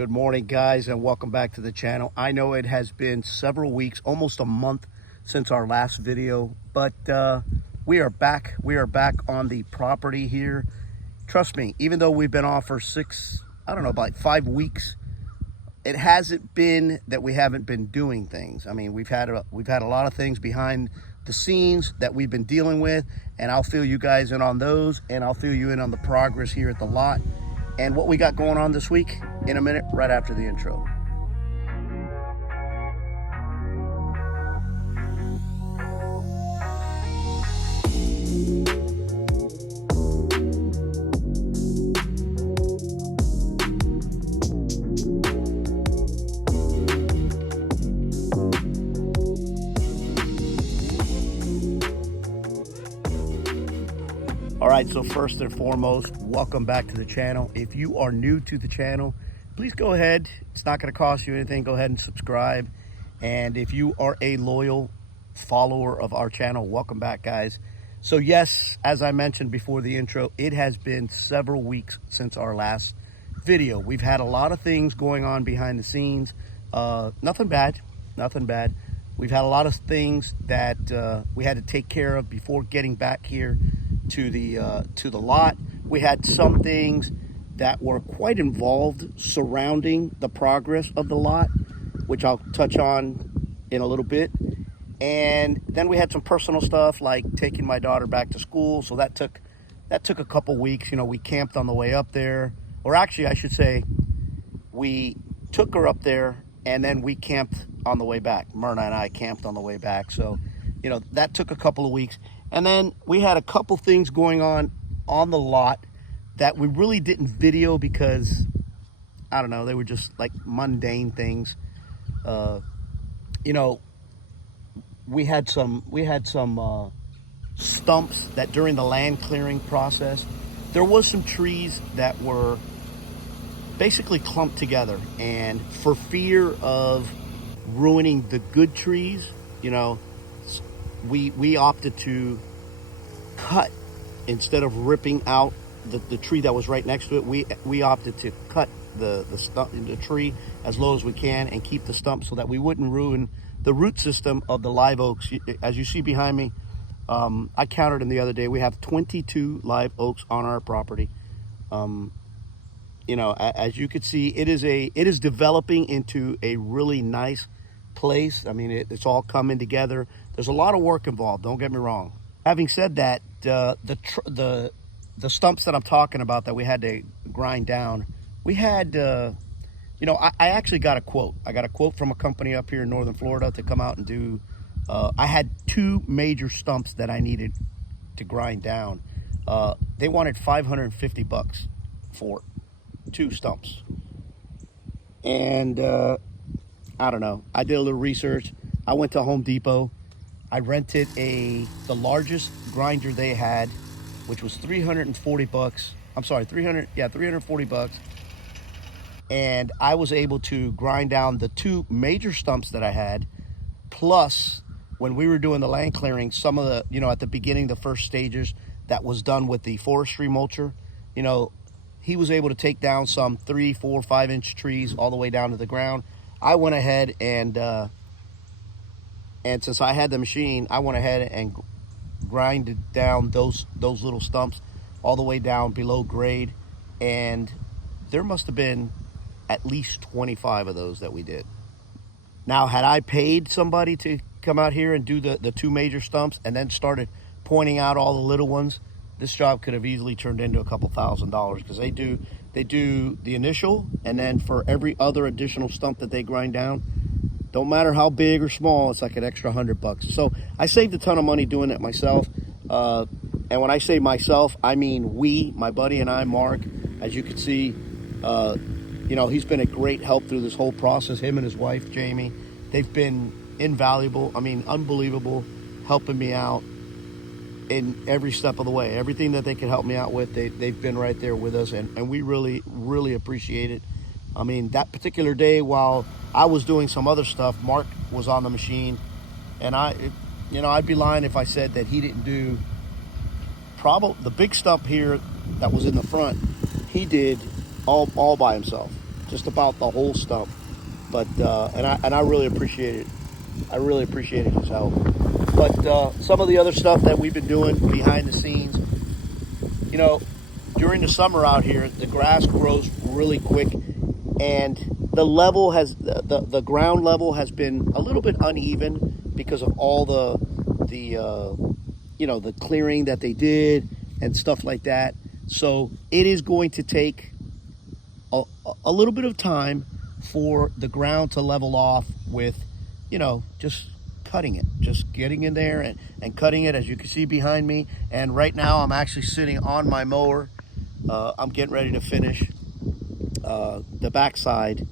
Good morning, guys, and welcome back to the channel. I know it has been several weeks, almost a month since our last video, but we are back. We are back on the property here. Trust me, even though we've been off for about 5 weeks, it hasn't been that we haven't been doing things. I mean, we've had a lot of things behind the scenes that we've been dealing with, and I'll fill you guys in on those, and I'll fill you in on the progress here at the lot and what we got going on this week in a minute, right after the intro. All right, so first and foremost, welcome back to the channel. If you are new to the channel, please go ahead. It's not going to cost you anything. Go ahead and subscribe. And if you are a loyal follower of our channel, welcome back, guys. So yes, as I mentioned before the intro, it has been several weeks since our last video. We've had a lot of things going on behind the scenes. Nothing bad. We've had a lot of things that we had to take care of before getting back here to the lot. We had some things that were quite involved surrounding the progress of the lot, which I'll touch on in a little bit. And then we had some personal stuff like taking my daughter back to school. So that took a couple weeks. You know, we camped on the way up there, or actually I should say we took her up there and then we camped on the way back. Myrna and I camped on the way back. So, you know, that took a couple of weeks. And then we had a couple things going on the lot that we really didn't video because, I don't know, they were just like mundane things. You know, we had some stumps that during the land clearing process, there was some trees that were basically clumped together. And for fear of ruining the good trees, you know, we opted to cut, instead of ripping out the tree that was right next to it. We opted to cut the tree as low as we can and keep the stump so that we wouldn't ruin the root system of the live oaks. As you see behind me, I counted them the other day. We have 22 live oaks on our property. You know, as you can see, it is developing into a really nice place. I mean, it's all coming together. There's a lot of work involved, don't get me wrong. Having said that, the stumps that I'm talking about that we had to grind down, we had, you know, I actually got a quote. I got a quote from a company up here in northern Florida to come out and do, I had two major stumps that I needed to grind down. They wanted $550 for two stumps. And I don't know. I did a little research. I went to Home Depot. I rented the largest grinder they had, which was $340. I'm sorry, $340. And I was able to grind down the two major stumps that I had. Plus, when we were doing the land clearing, some of the, you know, at the beginning, the first stages that was done with the forestry mulcher, you know, he was able to take down some 3, 4, 5-inch trees all the way down to the ground. I went ahead and since I had the machine, I went ahead and grinded down those little stumps all the way down below grade. And there must have been at least 25 of those that we did. Now, had I paid somebody to come out here and do the two major stumps and then started pointing out all the little ones, this job could have easily turned into a couple $1,000s, because they do the initial, and then for every other additional stump that they grind down, don't matter how big or small, it's like an extra $100. So I saved a ton of money doing it myself. And when I say myself, I mean we, my buddy and I, Mark. As you can see, you know, he's been a great help through this whole process. Him and his wife, Jamie, they've been invaluable. I mean, unbelievable, helping me out in every step of the way. Everything that they could help me out with, they've been right there with us, and we really, really appreciate it. I mean, that particular day, while I was doing some other stuff, Mark was on the machine, and you know, I'd be lying if I said that he didn't do probably the big stump here that was in the front. He did all by himself. just about the whole stump. But and I really appreciate it. I really appreciated his help. But some of the other stuff that we've been doing behind the scenes, you know, during the summer out here, the grass grows really quick, and the ground level has been a little bit uneven because of all the clearing that they did and stuff like that. So it is going to take a little bit of time for the ground to level off with, just cutting it, just getting in there and cutting it, as you can see behind me. And right now I'm actually sitting on my mower. I'm getting ready to finish the backside,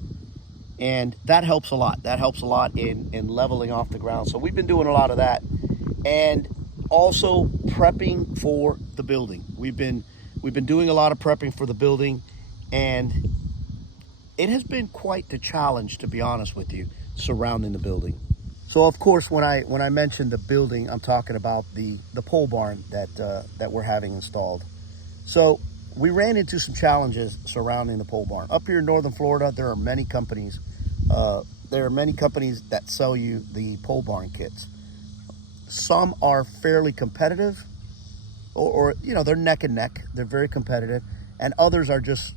and that helps a lot. That helps a lot in leveling off the ground. So we've been doing a lot of that, and also prepping for the building. We've been doing a lot of prepping for the building, and it has been quite the challenge, to be honest with you, surrounding the building. So of course, when I mentioned the building, I'm talking about the pole barn that we're having installed. So we ran into some challenges surrounding the pole barn. Up here in northern Florida, there are many companies. That sell you the pole barn kits. Some are fairly competitive, or they're neck and neck. They're very competitive, and others are just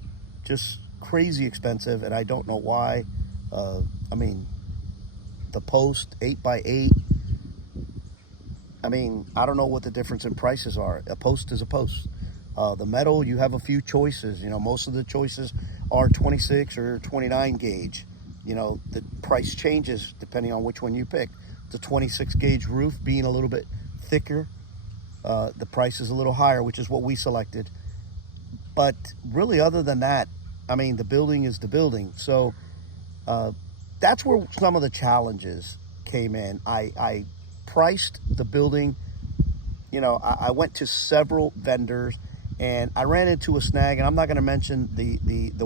crazy expensive, and I don't know why. The post 8x8. I don't know what the difference in prices are. A post is a post. The metal, you have a few choices. Most of the choices are 26 or 29 gauge. The price changes depending on which one you pick. The 26 gauge roof being a little bit thicker, the price is a little higher, which is what we selected. But really, other than that, the building is the building. So that's where some of the challenges came in. I priced the building. I went to several vendors, and I ran into a snag. And I'm not going to mention the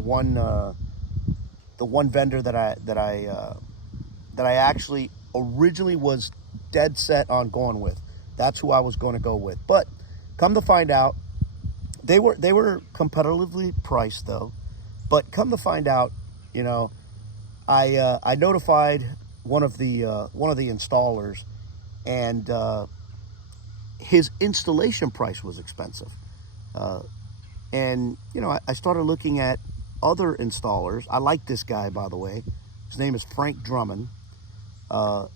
one vendor that I actually originally was dead set on going with. That's who I was going to go with. But come to find out, they were competitively priced though. But come to find out, I notified one of the installers, and his installation price was expensive. And I started looking at other installers. I like this guy, by the way. His name is Frank Drummond. I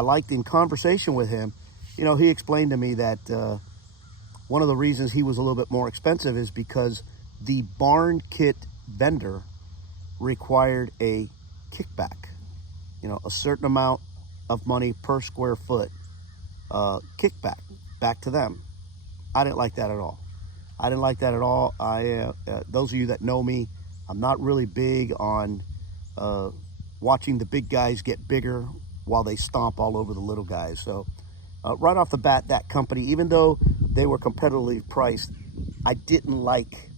liked, in conversation with him, he explained to me that one of the reasons he was a little bit more expensive is because the barn kit vendor required a kickback, a certain amount of money per square foot, kickback back to them. I didn't like that at all. Those of you that know me, I'm not really big on watching the big guys get bigger while they stomp all over the little guys. So right off the bat, that company, even though they were competitively priced, I didn't like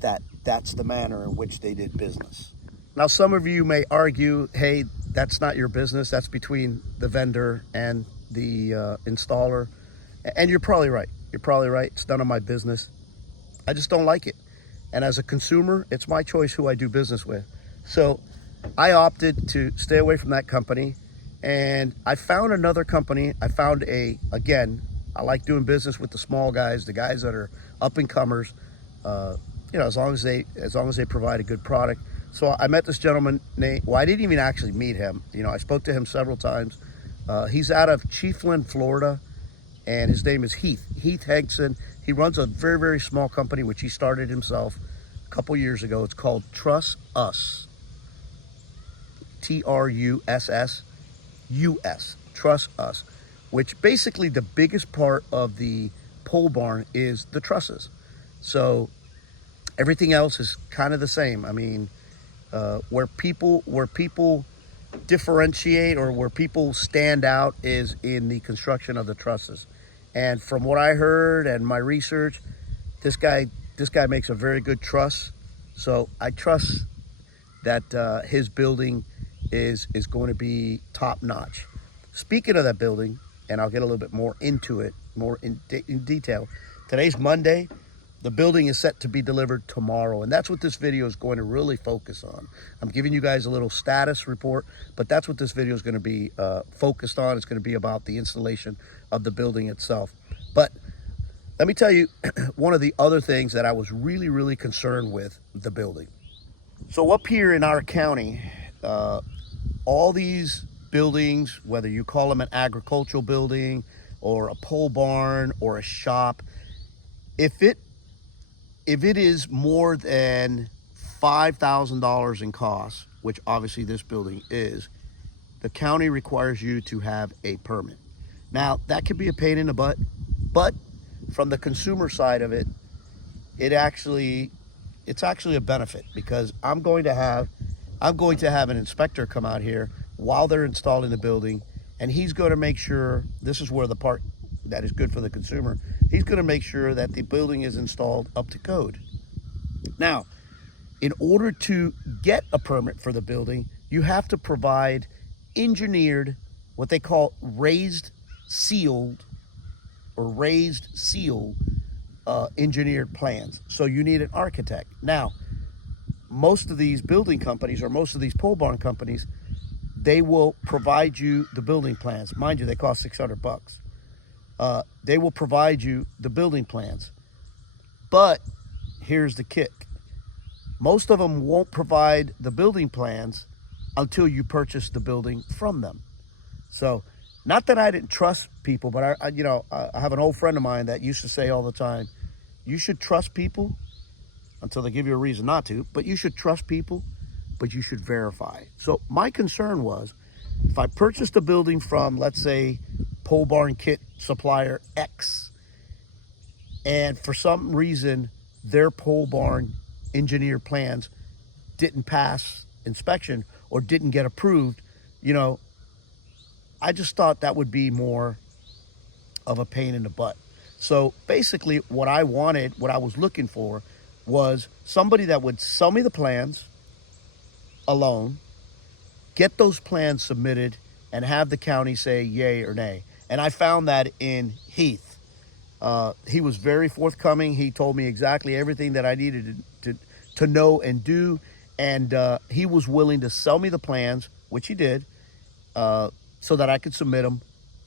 that that's the manner in which they did business. Now, some of you may argue, hey, that's not your business. That's between the vendor and the installer. And you're probably right. It's none of my business. I just don't like it. And as a consumer, it's my choice who I do business with. So I opted to stay away from that company, and I found another company. I found I like doing business with the small guys, the guys that are up and comers, as long as they provide a good product. So I met this gentleman I didn't even actually meet him. I spoke to him several times. He's out of Chiefland, Florida, and his name is Heath Hegson. He runs a very, very small company, which he started himself a couple years ago. It's called Truss Us. TRUSSUS. Truss Us. Which basically, the biggest part of the pole barn is the trusses. So everything else is kind of the same. Where people differentiate, or where people stand out, is in the construction of the trusses. And from what I heard and my research, this guy makes a very good truss. So I trust that his building is going to be top notch. Speaking of that building, and I'll get a little bit more into it, more in detail. Today's Monday. The building is set to be delivered tomorrow, and that's what this video is going to really focus on. I'm giving you guys a little status report, but that's what this video is going to be focused on. It's going to be about the installation of the building itself. But let me tell you one of the other things that I was really, really concerned with the building. So up here in our county, all these buildings, whether you call them an agricultural building or a pole barn or a shop, if it is more than $5,000 in cost, which obviously this building is, the county requires you to have a permit. Now, that could be a pain in the butt, but from the consumer side of it, it's actually a benefit, because I'm going to have an inspector come out here while they're installing the building, and he's going to make sure, this is where the part that is good for the consumer, he's going to make sure that the building is installed up to code. Now, in order to get a permit for the building, you have to provide engineered, what they call raised seal engineered plans. So you need an architect. Now, most of these building companies, or most of these pole barn companies, they will provide you the building plans. Mind you, they cost $600. They will provide you the building plans. But here's the kick. Most of them won't provide the building plans until you purchase the building from them. So, not that I didn't trust people, but I have an old friend of mine that used to say all the time, you should trust people until they give you a reason not to, but you should trust people, but you should verify. So my concern was, if I purchased a building from, let's say, pole barn kit supplier X, and for some reason their pole barn engineer plans didn't pass inspection or didn't get approved, I just thought that would be more of a pain in the butt. So basically what I was looking for was somebody that would sell me the plans alone, get those plans submitted, and have the county say yay or nay. And I found that in Heath. He was very forthcoming. He told me exactly everything that I needed to know and do. And he was willing to sell me the plans, which he did, so that I could submit them,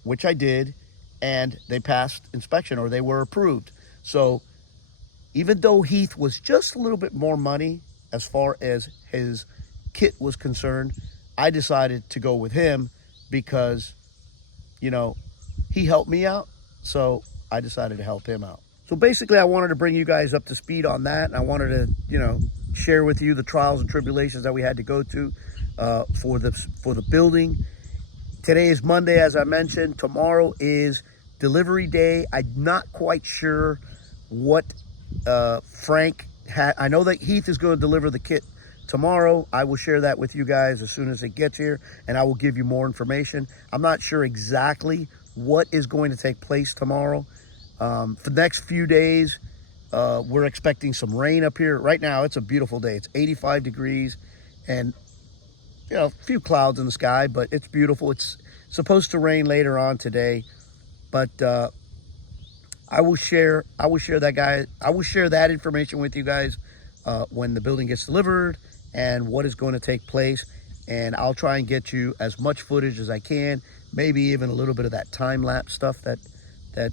which I did. And they passed inspection, or they were approved. So even though Heath was just a little bit more money as far as his kit was concerned, I decided to go with him because, he helped me out. So I decided to help him out. So basically I wanted to bring you guys up to speed on that. And I wanted to, share with you the trials and tribulations that we had to go to for the building. Today is Monday, as I mentioned. Tomorrow is delivery day. I'm not quite sure what Frank had. I know that Heath is going to deliver the kit tomorrow. I will share that with you guys as soon as it gets here, and I will give you more information. I'm not sure exactly what is going to take place tomorrow. For the next few days, we're expecting some rain up here. Right now, it's a beautiful day. It's 85 degrees, and a few clouds in the sky, but it's beautiful. It's supposed to rain later on today, but I will share that information with you guys when the building gets delivered and what is going to take place. And I'll try and get you as much footage as I can, maybe even a little bit of that time-lapse stuff that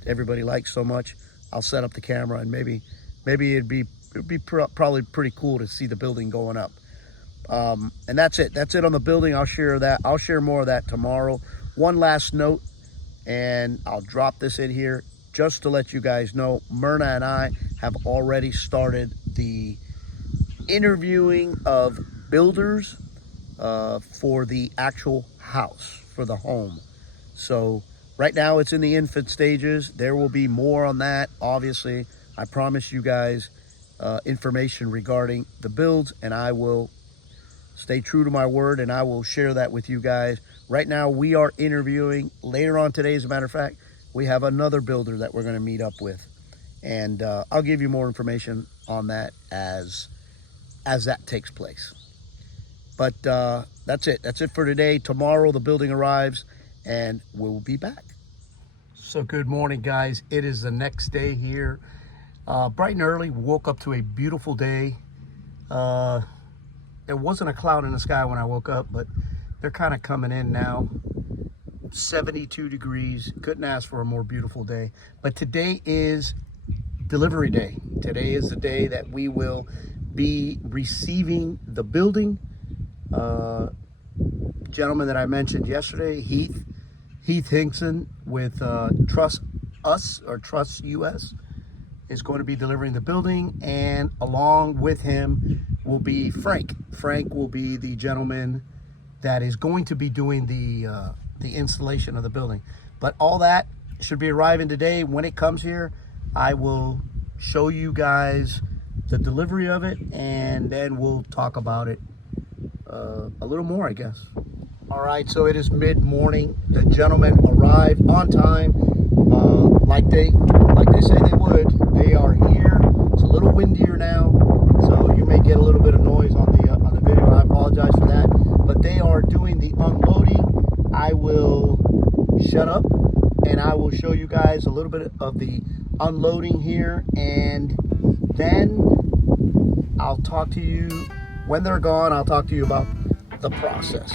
everybody likes so much. I'll set up the camera, and maybe it'd be probably pretty cool to see the building going up. And that's it on the building. I'll share more of that tomorrow. One last note, and I'll drop this in here just to let you guys know, Myrna and I have already started the interviewing of builders for the actual house, for the home. So right now it's in the infant stages. There will be more on that. Obviously, I promise you guys information regarding the builds, and I will stay true to my word, and I will share that with you guys. Right now, we are interviewing. Later on today, as a matter of fact, we have another builder that we're going to meet up with. And I'll give you more information on that as that takes place. But that's it. That's it for today. Tomorrow, the building arrives, and we'll be back. So good morning, guys. It is the next day here. Bright and early, woke up to a beautiful day. There wasn't a cloud in the sky when I woke up, but they're kind of coming in now. 72 degrees. Couldn't ask for a more beautiful day. But today is delivery day. Today is the day that we will be receiving the building. Gentleman that I mentioned yesterday, Heath Hinkson with Trust Us or Trust US, is going to be delivering the building, and along with him will be Frank. Frank will be the gentleman that is going to be doing the installation of the building. But all that should be arriving today. When it comes here, I will show you guys the delivery of it, and then we'll talk about it a little more, I guess. All right, so it is mid-morning. The gentlemen arrived on time, like they say they would. They are here. It's a little windier now, so you may get a little bit of noise on the video. I apologize for that. But they are doing the unloading. I will shut up and I will show you guys a little bit of the unloading here, and then I'll talk to you when they're gone. I'll talk to you about the process.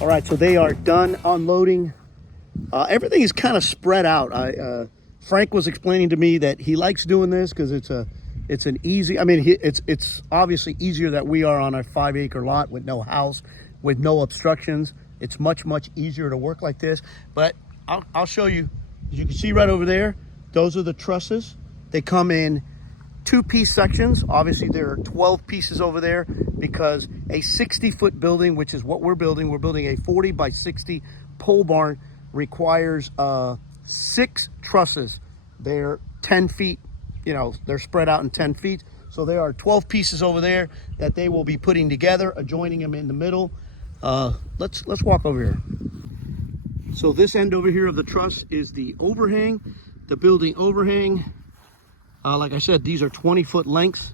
All right, so they are done unloading. Everything is kind of spread out. Frank was explaining to me that he likes doing this because it's an easy. I mean, it's obviously easier that we are on a 5-acre lot with no house, with no obstructions. It's much easier to work like this. But I'll show you. As you can see right over there, those are the trusses. They come in 2-piece sections. Obviously there are 12 pieces over there because a 60-foot building, which is what we're building a 40 by 60 pole barn, requires 6 trusses. They're 10 feet, you know, they're spread out in 10 feet. So there are 12 pieces over there that they will be putting together, adjoining them in the middle. Let's walk over here. So this end over here of the truss is the overhang, the building overhang. Like I said, these are 20-foot lengths.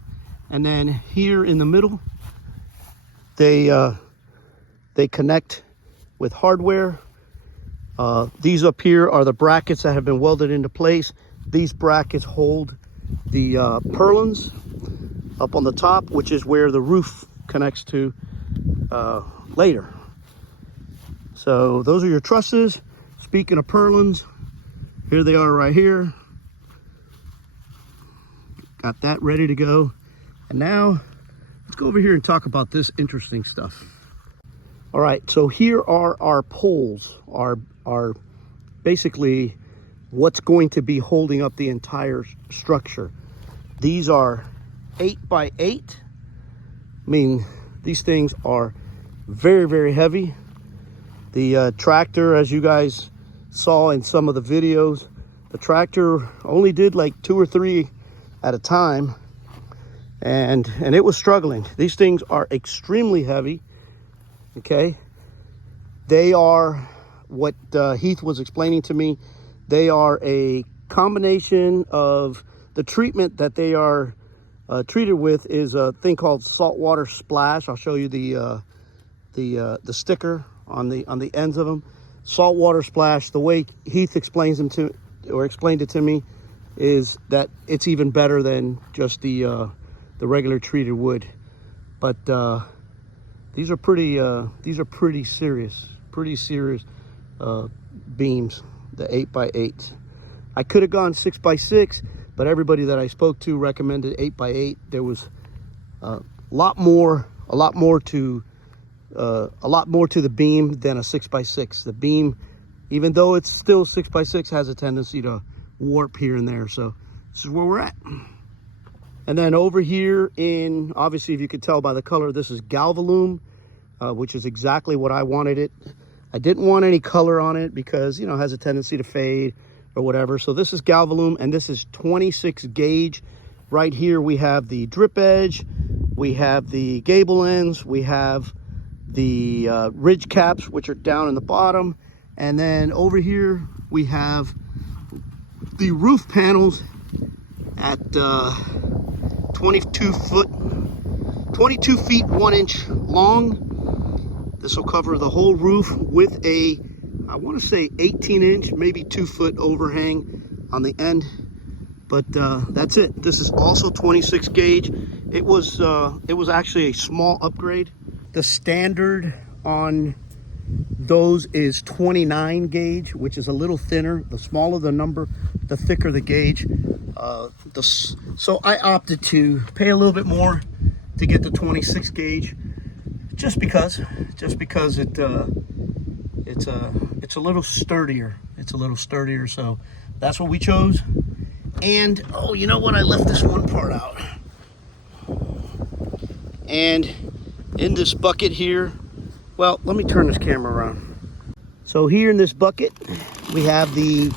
And then here in the middle, they connect with hardware These up here are the brackets that have been welded into place. These brackets hold the purlins up on the top, which is where the roof connects to later. So those are your trusses. Speaking of purlins, here they are right here. Got that ready to go. And now let's go over here and talk about this interesting stuff. All right, so here are our poles, our basically what's going to be holding up the entire structure. These are 8x8. I mean, these things are very, very heavy. The tractor, as you guys saw in some of the videos, the tractor only did like 2 or 3 at a time, and it was struggling. These things are extremely heavy. Okay, they are what Heath was explaining to me. They are a combination of the treatment that they are treated with is a thing called saltwater splash. I'll show you the sticker on the ends of them. Saltwater splash. The way Heath explained it to me is that it's even better than just the regular treated wood. But these are pretty serious beams, the 8x8. I could have gone 6x6, but everybody that I spoke to recommended 8x8. There was a lot more to the beam than a 6x6. The beam, even though it's still 6x6, has a tendency to warp here and there. So this is where we're at. And then over here in, obviously if you could tell by the color, this is Galvalume, which is exactly what I wanted it. I didn't want any color on it because, you know, it has a tendency to fade or whatever. So this is Galvalume, and this is 26 gauge. Right here we have the drip edge, we have the gable ends, we have the ridge caps, which are down in the bottom. And then over here we have the roof panels at 22 feet 1 inch long. This will cover the whole roof with a, I want to say 18-inch, maybe 2-foot overhang on the end. But that's it. This is also 26 gauge. It was actually a small upgrade. The standard on those is 29 gauge, which is a little thinner. The smaller the number, the thicker the gauge. So I opted to pay a little bit more to get the 26 gauge, just because it's a little sturdier. It's a little sturdier, so that's what we chose. And oh, you know what? I left this one part out. And in this bucket here, well, let me turn this camera around. So here in this bucket, we have the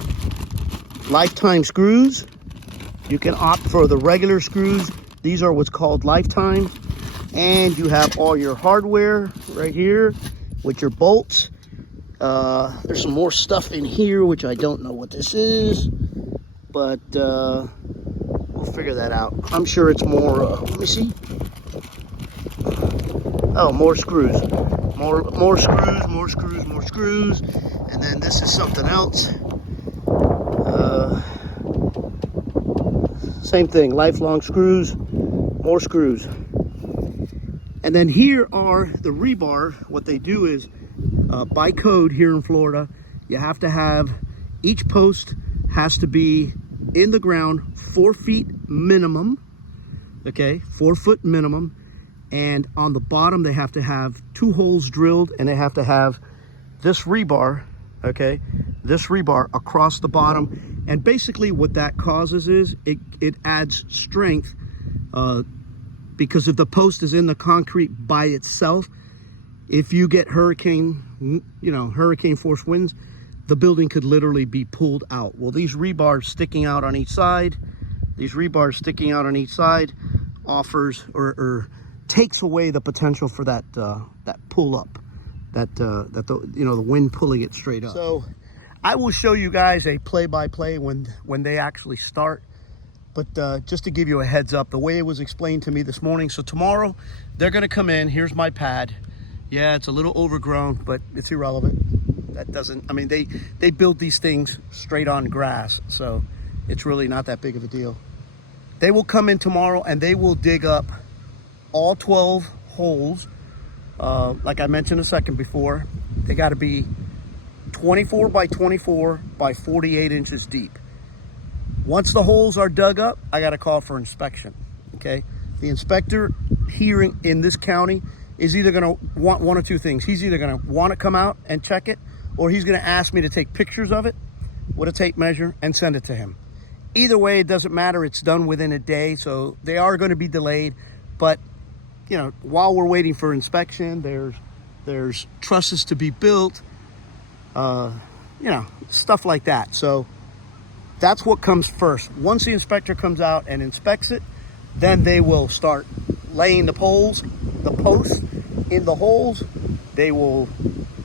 Lifetime screws. You can opt for the regular screws. These are what's called Lifetime. And you have all your hardware right here with your bolts. There's some more stuff in here, which I don't know what this is, but we'll figure that out. I'm sure it's more, let me see. Oh, more screws. More screws. And then this is something else. Same thing, lifelong screws, more screws. And then here are the rebar. What they do is, by code here in Florida, you have to have, each post has to be in the ground 4 feet minimum, okay, 4 foot minimum. And on the bottom, they have to have 2 holes drilled, and they have to have this rebar, okay, this rebar across the bottom. And basically what that causes is it adds strength, because if the post is in the concrete by itself, if you get hurricane force winds, the building could literally be pulled out. Well, these rebars sticking out on each side, offers or takes away the potential for that pull up, the wind pulling it straight up. So I will show you guys a play-by-play when they actually start. But just to give you a heads up, the way it was explained to me this morning. So tomorrow they're going to come in. Here's my pad. Yeah, it's a little overgrown, but it's irrelevant. That doesn't, I mean, they build these things straight on grass, so it's really not that big of a deal. They will come in tomorrow and they will dig up all 12 holes. Like I mentioned a second before, they got to be 24 by 24 by 48 inches deep. Once the holes are dug up, I got to call for inspection, okay? The inspector here in this county is either going to want one or two things. He's either going to want to come out and check it, or he's going to ask me to take pictures of it with a tape measure and send it to him. Either way, it doesn't matter. It's done within a day, so they are going to be delayed. But, you know, while we're waiting for inspection, there's trusses to be built, you know, stuff like that. So that's what comes first. Once the inspector comes out and inspects it, then they will start laying the posts in the holes. They will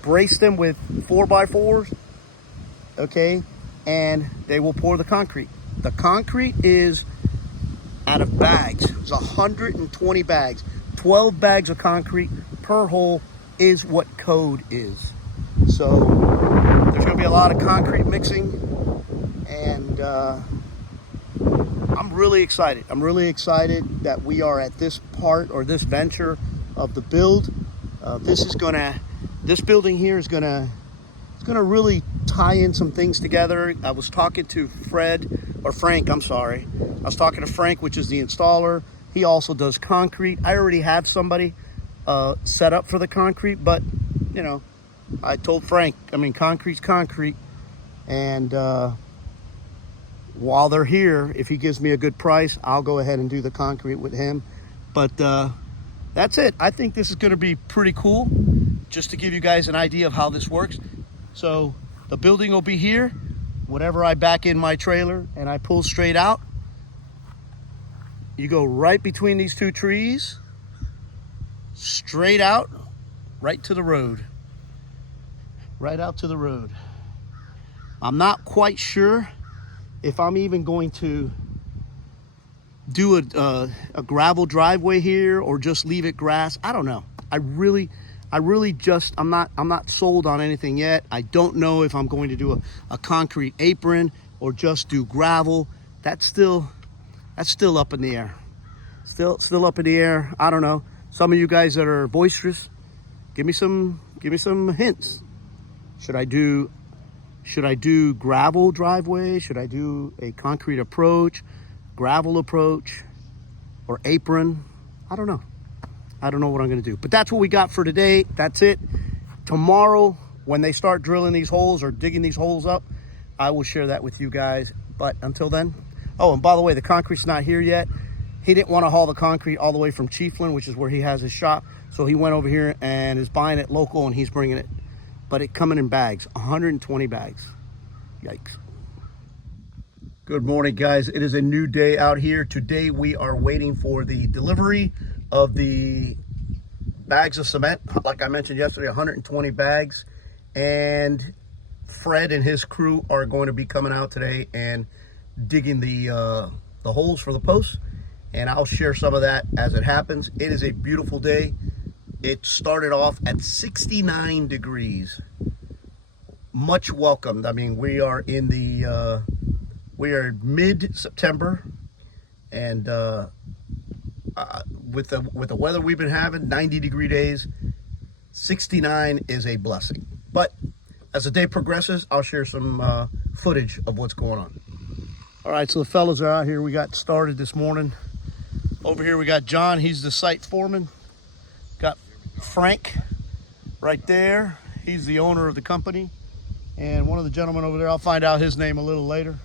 brace them with 4x4s, okay, and they will pour the concrete. The concrete is out of bags. It's 120 bags. 12 bags of concrete per hole is what code is. So there's going to be a lot of concrete mixing, and I'm really excited. I'm really excited that we are at this part or this venture of the build. This building here is gonna really tie in some things together. I was talking to Frank, I'm sorry. I was talking to Frank, which is the installer. He also does concrete. I already have somebody set up for the concrete, but you know, I told Frank, I mean, concrete's concrete, and while they're here, if he gives me a good price, I'll go ahead and do the concrete with him. But that's it. I think this is going to be pretty cool, just to give you guys an idea of how this works. So the building will be here. Whenever I back in my trailer and I pull straight out, you go right between these two trees, straight out, right to the road. Right out to the road. I'm not quite sure if I'm even going to do a gravel driveway here or just leave it grass. I don't know. I really just, I'm not sold on anything yet. I don't know if I'm going to do a concrete apron or just do gravel. That's still up in the air. Still up in the air. I don't know. Some of you guys that are boisterous, give me some hints. Should I do gravel driveway? Should I do a concrete approach, gravel approach, or apron? I don't know. I don't know what I'm going to do. But that's what we got for today. That's it. Tomorrow, when they start drilling these holes or digging these holes up, I will share that with you guys. But until then, oh, and by the way, the concrete's not here yet. He didn't want to haul the concrete all the way from Chiefland, which is where he has his shop. So he went over here and is buying it local, and he's bringing it. But it coming in bags, 120 bags. Yikes. Good morning, guys. It is a new day out here. Today we are waiting for the delivery of the bags of cement. Like I mentioned yesterday, 120 bags. And Fred and his crew are going to be coming out today and digging the holes for the posts. And I'll share some of that as it happens. It is a beautiful day. It started off at 69 degrees. Much welcomed. I mean, we are in the, we are mid-September, and with the weather we've been having, 90-degree days, 69 is a blessing. But as the day progresses, I'll share some footage of what's going on. All right, so the fellas are out here. We got started this morning. Over here we got John. He's the site foreman. Got Frank right there. He's the owner of the company. And one of the gentlemen over there, I'll find out his name a little later.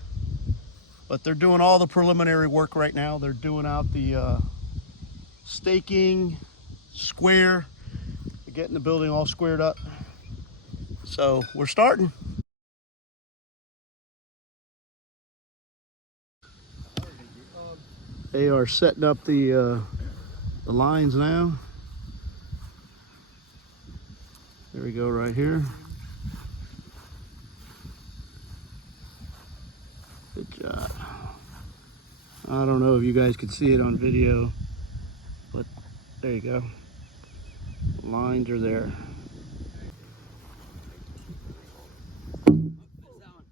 But they're doing all the preliminary work right now. They're doing out the staking, square, getting the building all squared up. So we're starting. They are setting up the lines now. There we go, right here. Good job. I don't know if you guys can see it on video, but there you go. The lines are there.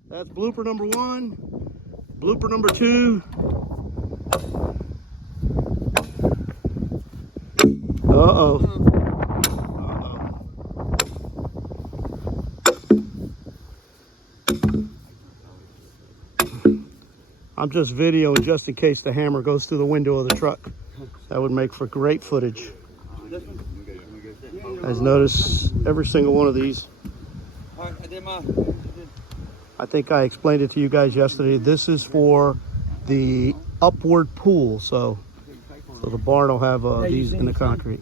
That's blooper number 1. Blooper number 2. Uh-oh. I'm just videoing just in case the hammer goes through the window of the truck. That would make for great footage. Guys, notice every single one of these. I think I explained it to you guys yesterday. This is for the upward pull, so the barn will have these in the concrete.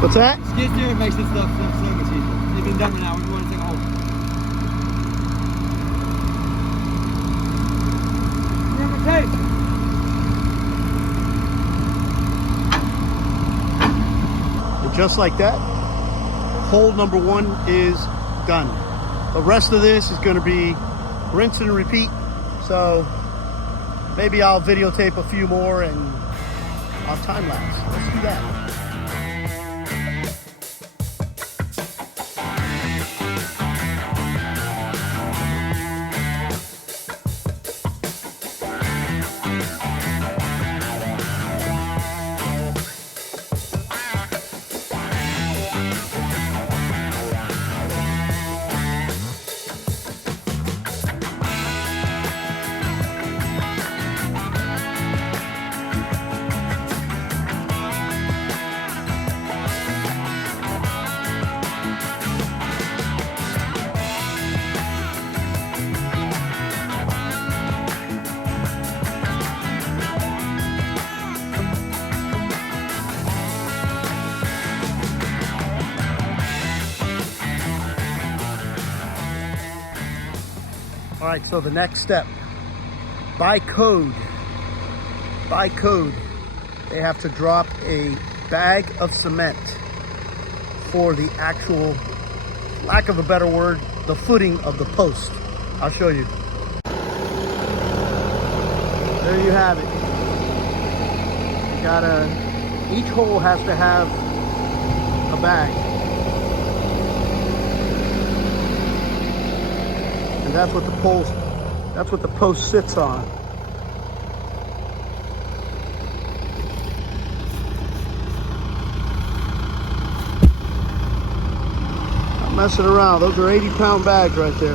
What's that? Skid steer makes this stuff so much easier. Even dumber now, we want to take a hold. Remember tape. And just like that, hole number 1 is done. The rest of this is going to be rinse and repeat. So maybe I'll videotape a few more and I'll time lapse. Let's do that. All right, so the next step, by code, they have to drop a bag of cement for the actual, lack of a better word, the footing of the post. I'll show you. There you have it. You gotta, each hole has to have a bag. And that's what the post sits on. Not messing around. Those are 80-pound bags right there.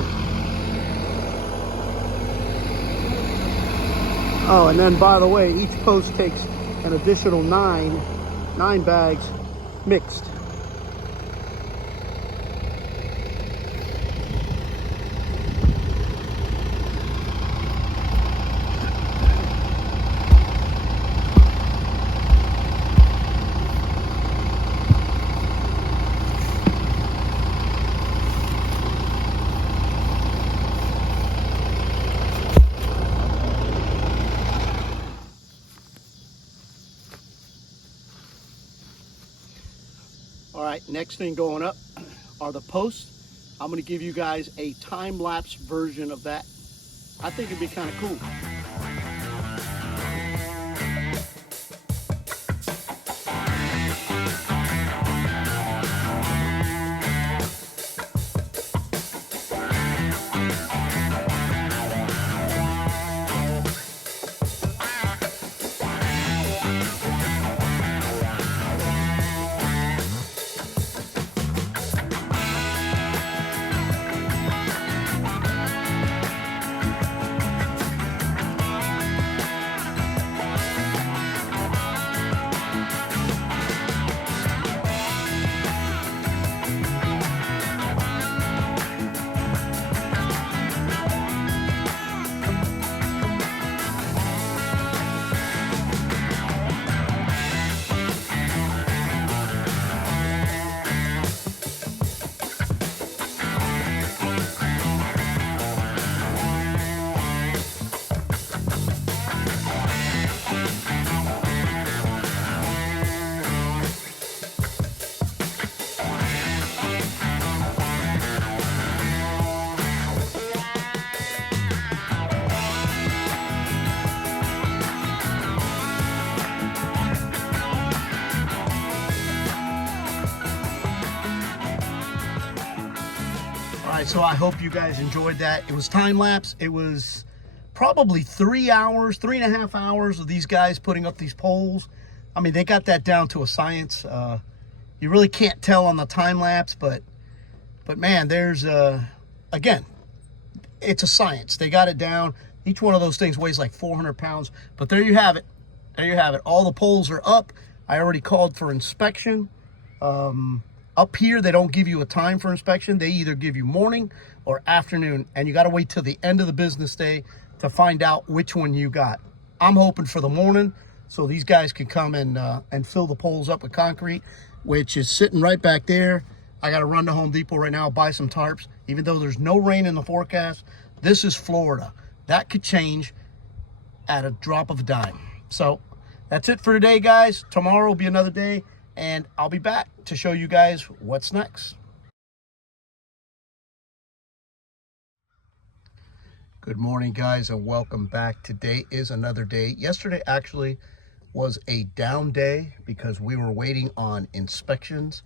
Oh, and then by the way, each post takes an additional nine bags mixed. All right, next thing going up are the posts. I'm gonna give you guys a time-lapse version of that. I think it'd be kind of cool. right, so I hope you guys enjoyed that. It was time lapse. It was probably 3 hours, 3.5 hours of these guys putting up these poles. I mean, they got that down to a science. You really can't tell on the time lapse, but man, there's again, it's a science. They got it down. Each one of those things weighs like 400 pounds. But there you have it. There you have it. All the poles are up. I already called for inspection. Up here, they don't give you a time for inspection. They either give you morning or afternoon, and you got to wait till the end of the business day to find out which one you got. I'm hoping for the morning so these guys can come and fill the poles up with concrete, which is sitting right back there. I got to run to Home Depot right now, buy some tarps. Even though there's no rain in the forecast, this is Florida. That could change at a drop of a dime. So that's it for today, guys. Tomorrow will be another day, and I'll be back to show you guys what's next. Good morning, guys, and welcome back. Today is another day. Yesterday actually was a down day because we were waiting on inspections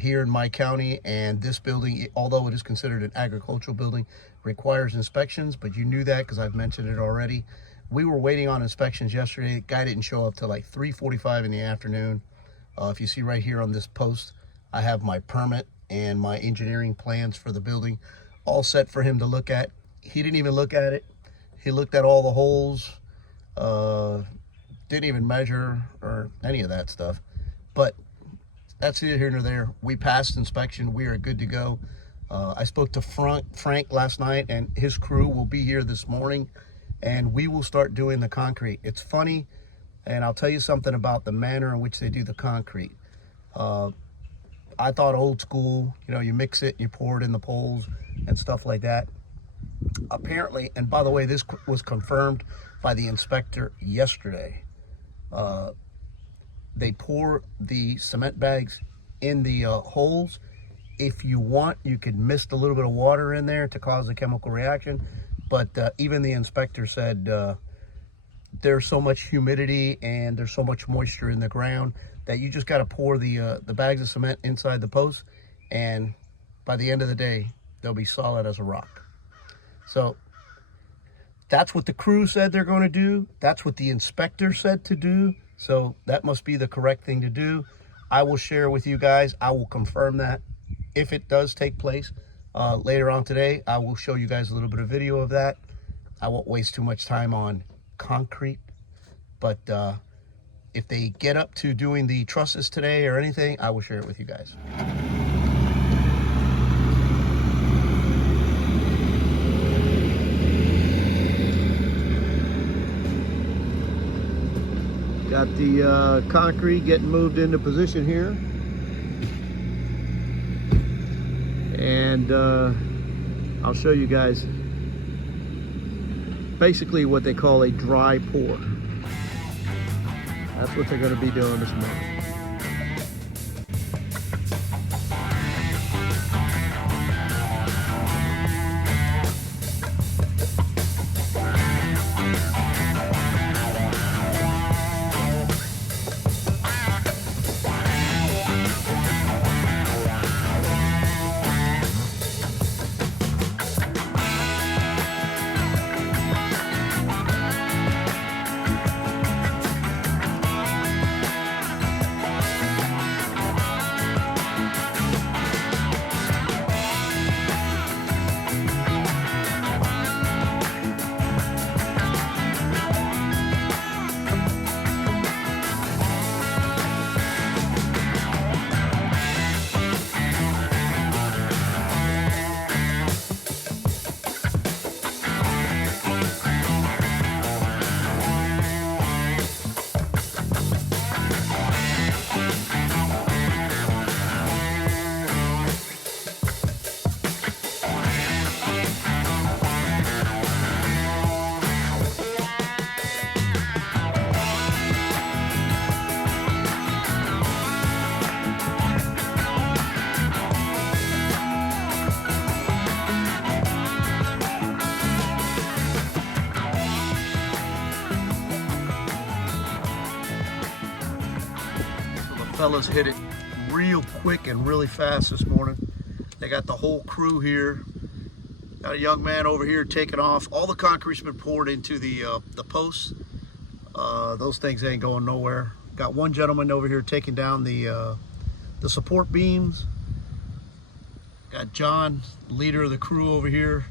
here in my county, and this building, although it is considered an agricultural building, requires inspections, but you knew that because I've mentioned it already. We were waiting on inspections yesterday. The guy didn't show up till like 3:45 in the afternoon. If you see right here on this post, I have my permit and my engineering plans for the building all set for him to look at. He didn't even look at it. He looked at all the holes, didn't even measure or any of that stuff. But that's neither here nor there. We passed inspection. We are good to go. I spoke to Frank last night, and his crew will be here this morning, and we will start doing the concrete. It's funny. And I'll tell you something about the manner in which they do the concrete. I thought old school, you know, you mix it, you pour it in the poles and stuff like that. Apparently, and by the way, this was confirmed by the inspector yesterday. They pour the cement bags in the holes. If you want, you could mist a little bit of water in there to cause a chemical reaction. But even the inspector said, there's so much humidity and there's so much moisture in the ground that you just got to pour the bags of cement inside the post, and by the end of the day, they'll be solid as a rock. So that's what the crew said they're going to do. That's what the inspector said to do. So that must be the correct thing to do. I will share with you guys. I will confirm that if it does take place later on today. I will show you guys a little bit of video of that. I won't waste too much time on concrete, but if they get up to doing the trusses today or anything, I will share it with you guys. Got the concrete getting moved into position here, and I'll show you guys basically what they call a dry pour. That's what they're going to be doing this morning. Fellas hit it real quick and really fast this morning. They got the whole crew here. Got a young man over here taking off. All the concrete's been poured into the posts. Those things ain't going nowhere. Got one gentleman over here taking down the support beams. Got John, leader of the crew, over here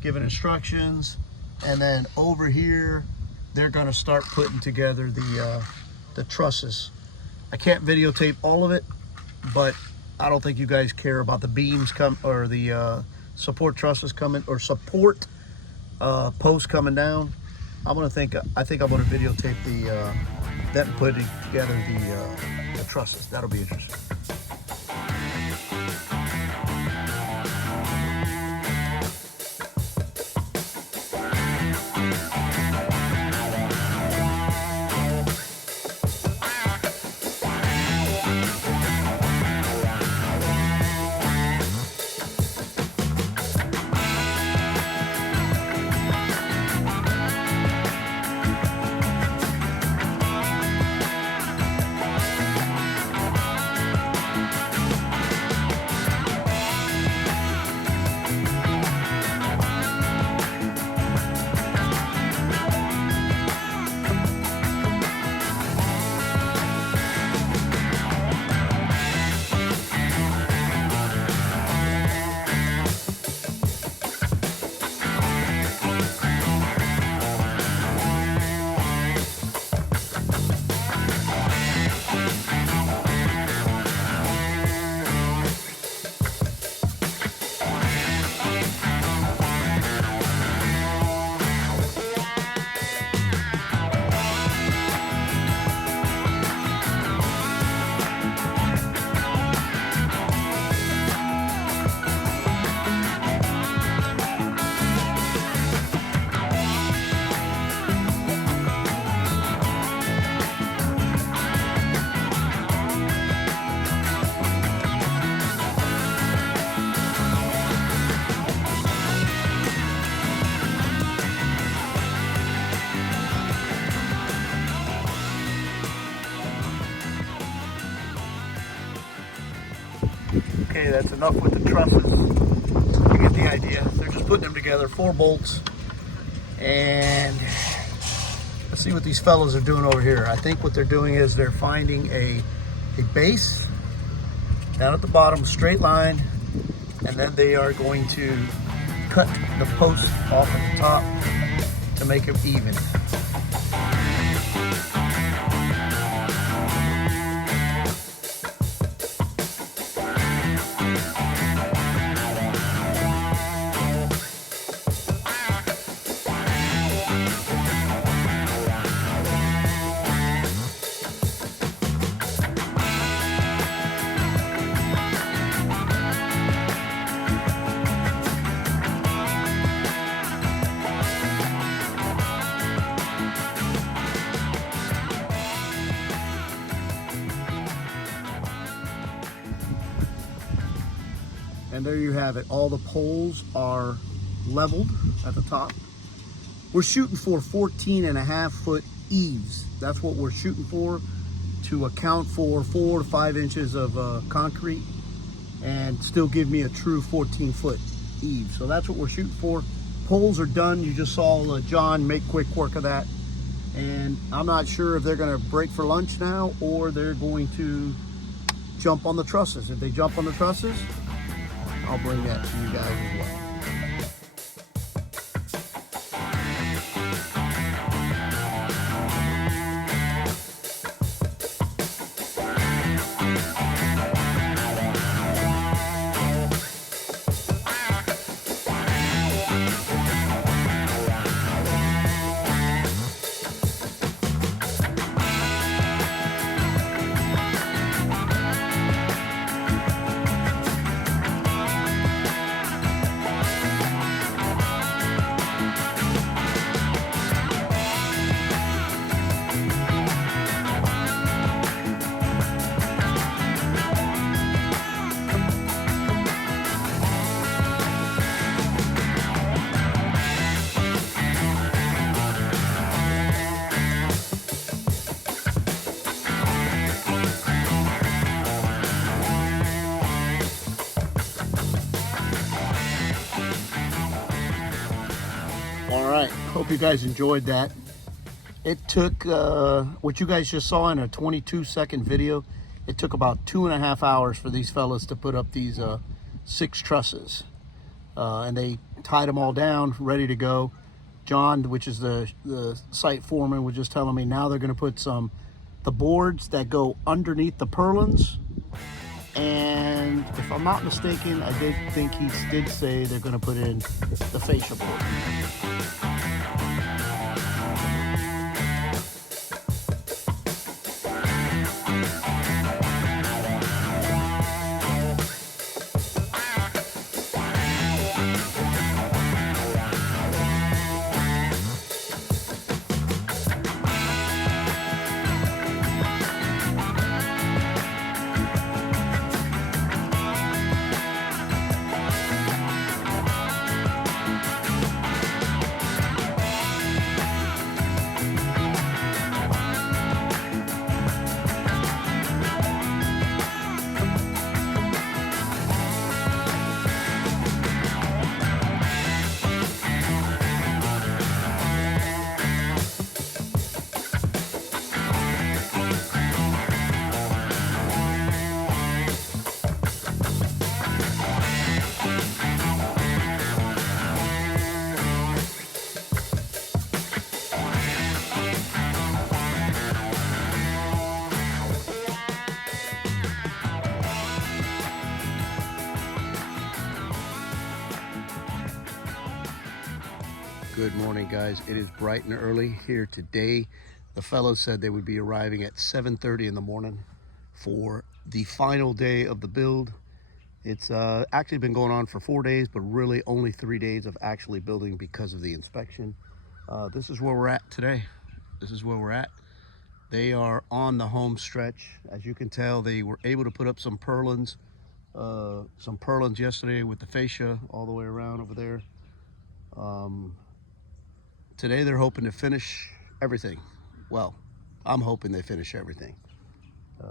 giving instructions. And then over here, they're gonna start putting together the trusses. I can't videotape all of it, but I don't think you guys care about the beams or the support trusses coming, or support posts coming down. I think I'm gonna videotape them putting together the trusses. That'll be interesting. Okay, that's enough with the trusses. You get the idea. They're just putting them together, 4 bolts. And let's see what these fellows are doing over here. I think what they're doing is they're finding a base down at the bottom, straight line, and then they are going to cut the post off at the top to make them even. And there you have it. All the poles are leveled at the top. We're shooting for 14.5-foot eaves. That's what we're shooting for, to account for 4 to 5 inches of concrete and still give me a true 14-foot eave. So that's what we're shooting for. Poles are done. You just saw John make quick work of that. And I'm not sure if they're gonna break for lunch now or they're going to jump on the trusses. If they jump on the trusses, I'll bring that to you guys as well. All right, hope you guys enjoyed that. It took, what you guys just saw in a 22-second video, it took about 2.5 hours for these fellas to put up these 6 trusses. And they tied them all down, ready to go. John, which is the site foreman, was just telling me now they're gonna put the boards that go underneath the purlins. And if I'm not mistaken, I did think he did say they're gonna put in the fascia board. Good morning, guys. It is bright and early here today. The fellows said they would be arriving at 7:30 in the morning for the final day of the build. It's actually been going on for 4 days, but really only 3 days of actually building because of the inspection. This is where we're at today. This is where we're at. They are on the home stretch. As you can tell, they were able to put up some purlins yesterday with the fascia all the way around over there. Today they're hoping to finish everything. Well, I'm hoping they finish everything.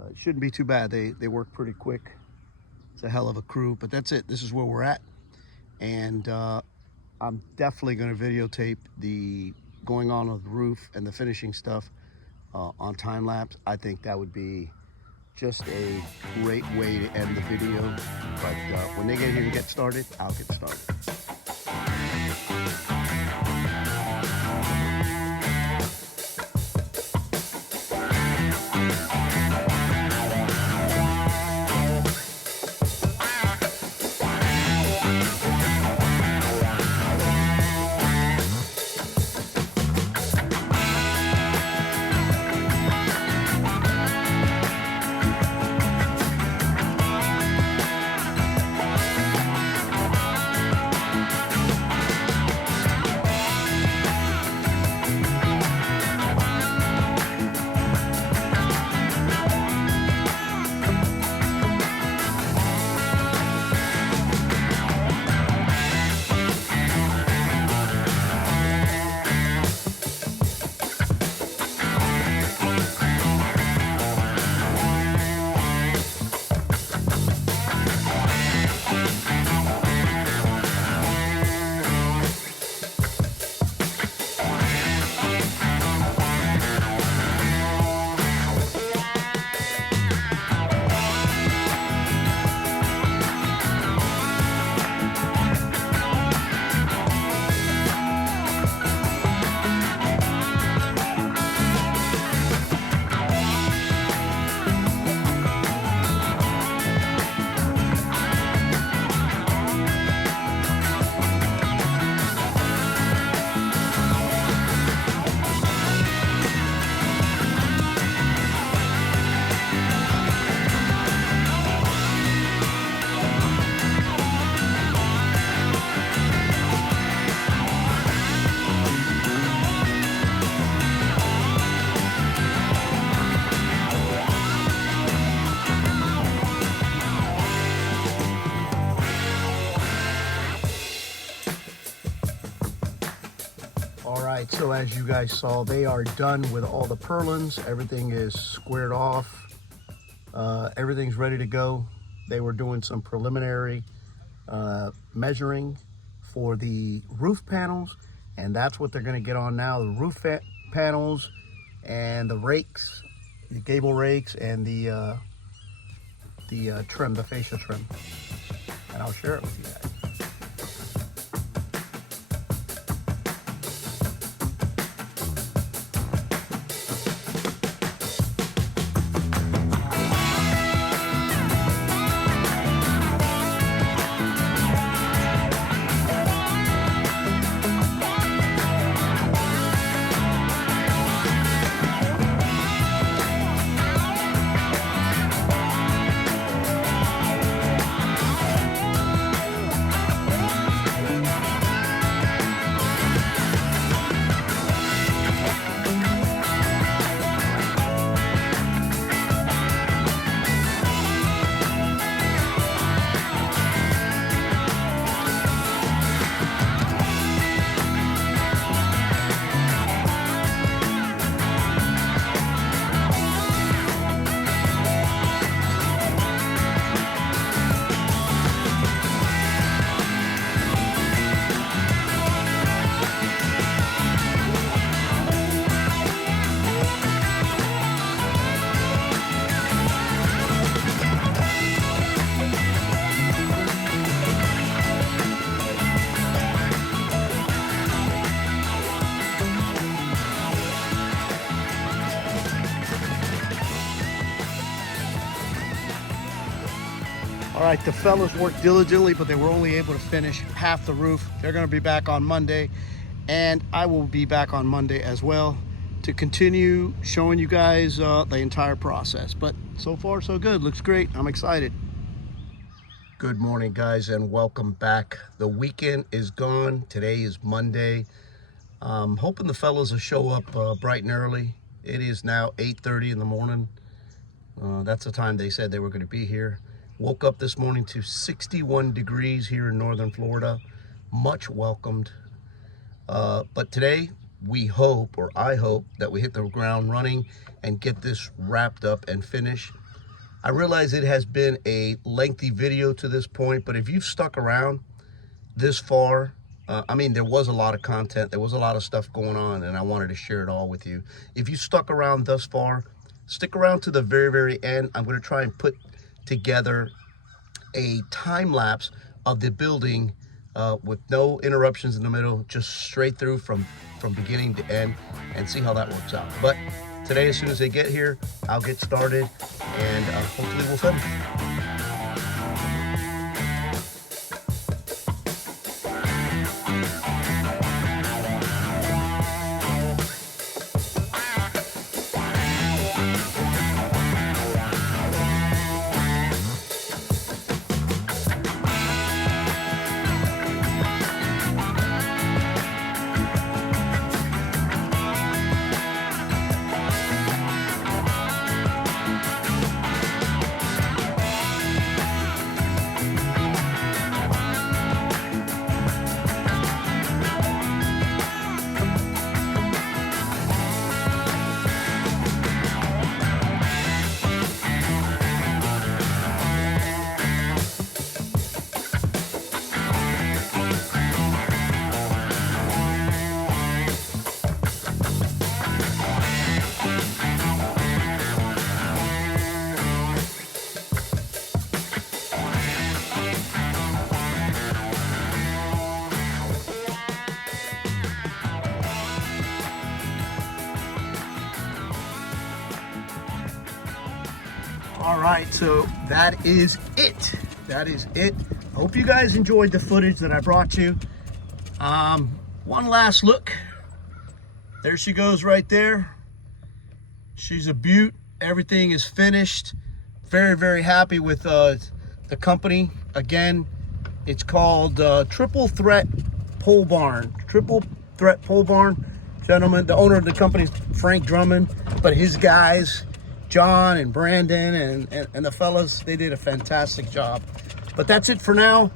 It shouldn't be too bad. They work pretty quick. It's a hell of a crew, but that's it. This is where we're at. And I'm definitely gonna videotape the going on with the roof and the finishing stuff on time lapse. I think that would be just a great way to end the video. But when they get here and get started, I'll get started. right, so as you guys saw, they are done with all the purlins. Everything is squared off. Everything's ready to go. They were doing some preliminary measuring for the roof panels, And that's what they're going to get on now. The roof panels and the rakes, the gable rakes, and the trim, the fascia trim. And I'll share it with you guys. All right, the fellas worked diligently, but they were only able to finish half the roof. They're going to be back on Monday, and I will be back on Monday as well to continue showing you guys the entire process. But so far, so good. Looks great. I'm excited. Good morning, guys, and welcome back. The weekend is gone. Today is Monday. Hoping the fellas will show up bright and early. It is now 8:30 in the morning. That's the time they said they were going to be here. Woke up this morning to 61 degrees here in northern Florida. Much welcomed. But today, we hope, or I hope, that we hit the ground running and get this wrapped up and finished. I realize it has been a lengthy video to this point, but if you've stuck around this far, I mean, there was a lot of content. There was a lot of stuff going on, and I wanted to share it all with you. If you stuck around thus far, stick around to the very, very end. I'm going to try and put together a time lapse of the building with no interruptions in the middle, just straight through from beginning to end, and see how that works out. But today, as soon as they get here, I'll get started, and hopefully we'll finish. All right, so that is it. That is it. Hope you guys enjoyed the footage that I brought you. One last look. There she goes right there. She's a beaut. Everything is finished. Very, very happy with the company. Again, it's called Triple Threat Pole Barn. Triple Threat Pole Barn. Gentlemen, the owner of the company is Frank Drummond, but his guys, John and Brandon and the fellas, they did a fantastic job. But that's it for now.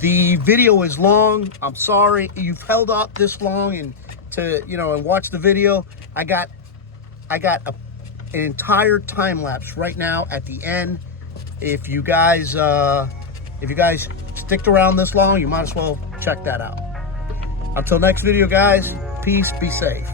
The video is long. I'm sorry you've held up this long and watch the video. I got an entire time lapse right now at the end. If you guys stick around this long, you might as well check that out. Until next video, guys, peace, be safe.